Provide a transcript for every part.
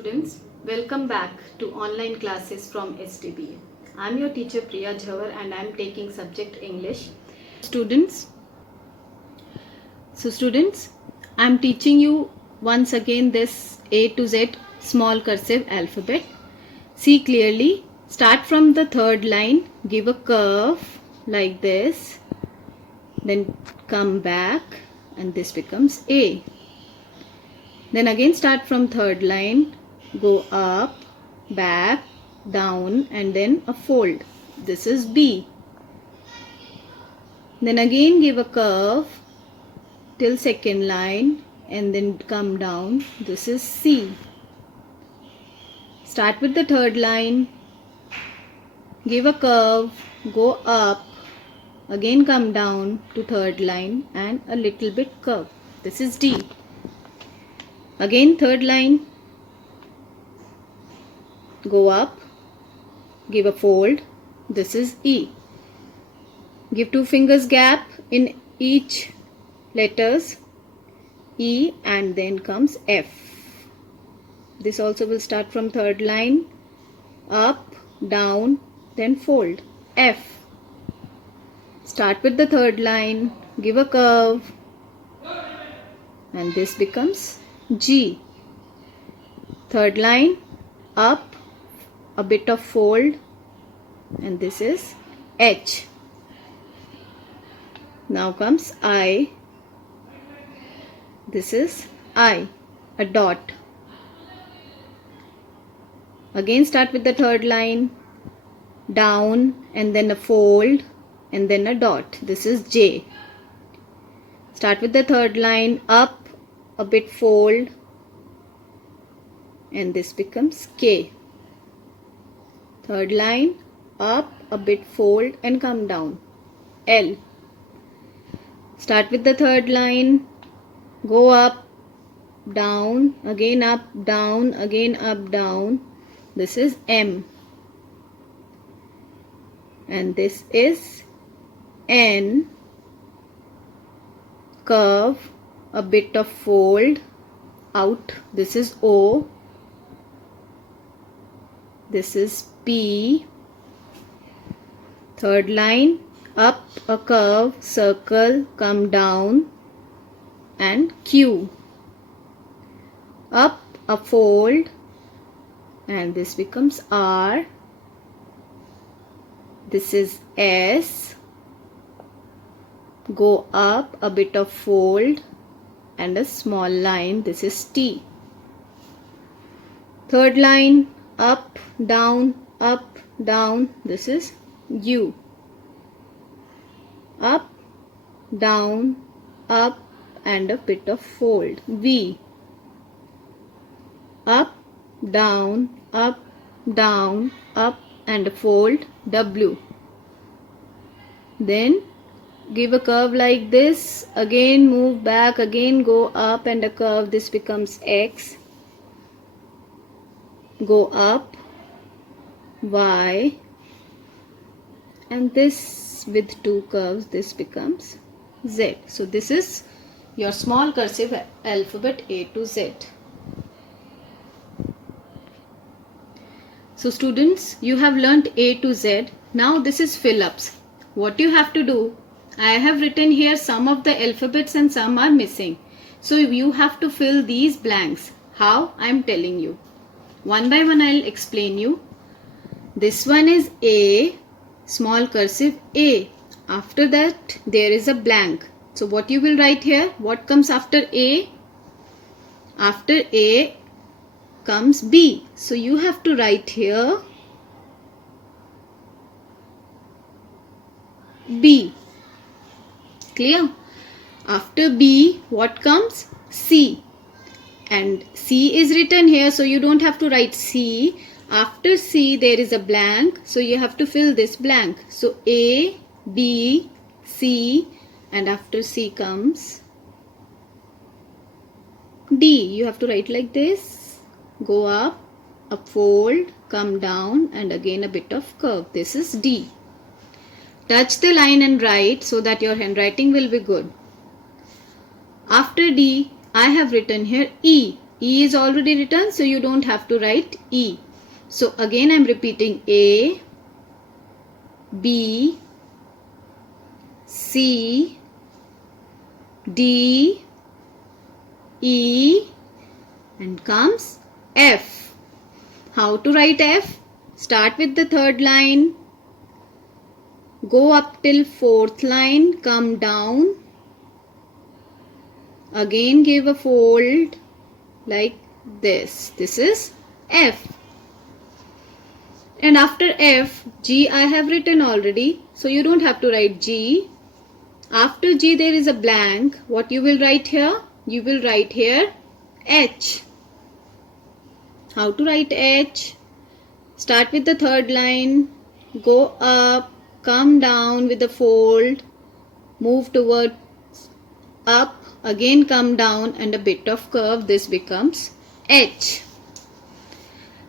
Students, welcome back to online classes from STBA. I am your teacher Priya Jhawar and I am taking subject English. Students, I am teaching you once again this A to Z small cursive alphabet. See clearly, start from the third line, give a curve like this, then come back and this becomes A. Then again start from third line, go up, back, down and then a fold. This is B. Then again give a curve till second line and then come down. This is C. Start with the third line, give a curve, go up, again come down to third line and a little bit curve. This is D. Again third line, go up, give a fold. This is E. Give 2 fingers gap in each letters E and then comes F. This also will start from third line, up, down, then fold. F. Start with the third line, give a curve and this becomes G. Third line, up, a bit of fold and this is H. Now comes I. This is I, a dot. Again start with the third line, down and then a fold and then a dot. This is J. Start with the third line, up, a bit fold and this becomes K. Third line, up, a bit fold and come down. L. Start with the third line, go up, down, again up, down, again up, down. This is M. And this is N. Curve, a bit of fold out. This is O. This is P. Third line, up, a curve, circle, come down and Q. Up, a fold and this becomes R. This is S. Go up, a bit of fold and a small line. This is T. Third line, up, down, this is U. Up, down, up and a bit of fold. V. Up, down, up and a fold. W. Then give a curve like this, again move back, again go up and a curve. This becomes X. Go up, Y and this with 2 curves, this becomes Z. So this is your small cursive alphabet A to Z. So students, you have learnt A to Z. Now this is fill-ups. What you have to do, I have written here some of the alphabets and some are missing. So you have to fill these blanks. How? I am telling you. One by one I will explain you. This one is A, small cursive A. After that there is a blank. So what you will write here? What comes after A? After A comes B. So you have to write here B. Clear? After B, what comes? C. And C is written here, so you don't have to write C. After C, there is a blank, so you have to fill this blank. So A, B, C, and after C comes D. You have to write like this. Go up, a fold, come down, and again a bit of curve. This is D. Touch the line and write so that your handwriting will be good. After D, I have written here E. E is already written, so you don't have to write E. So again I am repeating A, B, C, D, E, and comes F. How to write F? Start with the third line, go up till fourth line, come down, again give a fold like this. This is F. And after F, G I have written already, so you don't have to write G. After G there is a blank. What you will write here? You will write here H. How to write H? Start with the third line, go up, come down with a fold, move towards up, again come down and a bit of curve. This becomes H.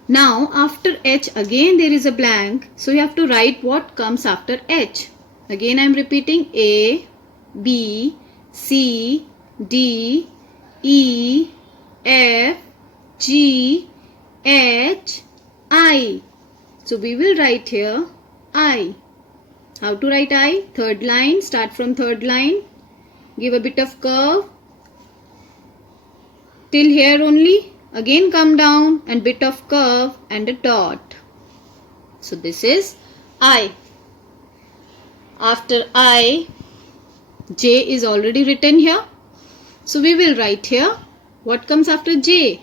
Now after H again there is a blank, so you have to write what comes after H. Again I am repeating A, B, C, D, E, F, G, H, I. So we will write here I. How to write I? Third line, start from third line, give a bit of curve till here only, again come down and bit of curve and a dot. So this is I. After I, J is already written here. So we will write here what comes after J.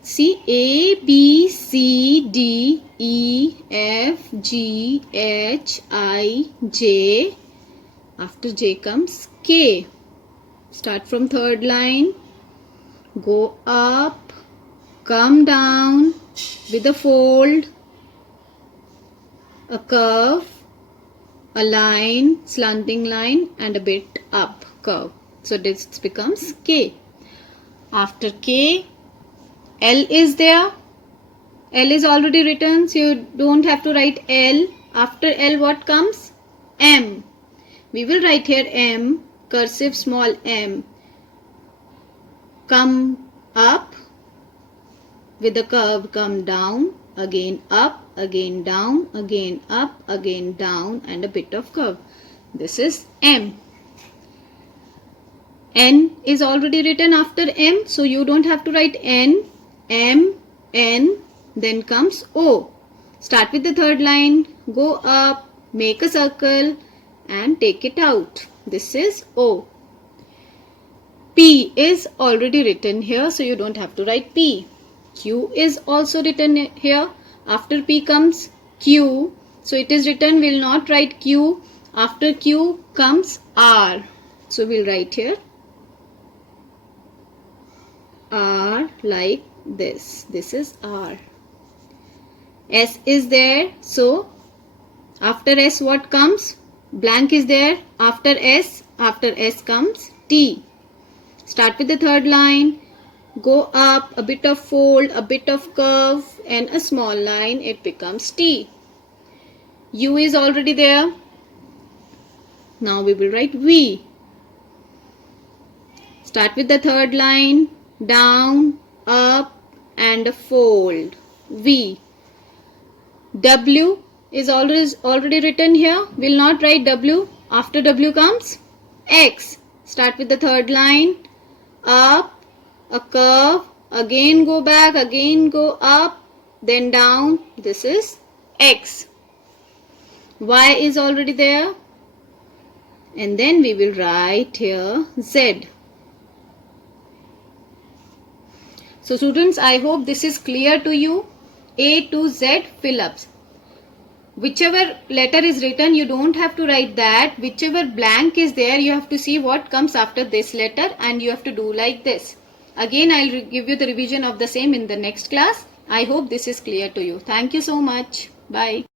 See, A, B, C, D, E, F, G, H, I, J. After J comes K. Start from third line, go up, come down with a fold, a curve, a line, slanting line and a bit up curve. So this becomes K. After K, L is there. L is already written, so you don't have to write L. After L what comes? M. We will write here M, cursive small m. Come up with a curve, come down, again up, again down, again up, again down and a bit of curve. This is M. N is already written after M, so you don't have to write N. M, N, then comes O. Start with the third line, go up, make a circle and take it out. This is O. P is already written here, so you don't have to write P. Q is also written here. After P comes Q, so it is written, we'll not write Q. After Q comes R. So we'll write here R like this. This is R. S is there, so after S what comes? Blank is there. After S comes T. Start with the third line, go up, a bit of fold, a bit of curve and a small line, it becomes T. U is already there. Now we will write V. Start with the third line, down, up and a fold, V. W is already written here. We'll not write W. After W comes X. Start with the third line, up, a curve, again go back, again go up, then down. This is X. Y is already there. And then we will write here Z. So students, I hope this is clear to you. A to Z fill-ups. Whichever letter is written, you don't have to write that. Whichever blank is there, you have to see what comes after this letter and you have to do like this. Again, I'll give you the revision of the same in the next class. I hope this is clear to you. Thank you so much. Bye.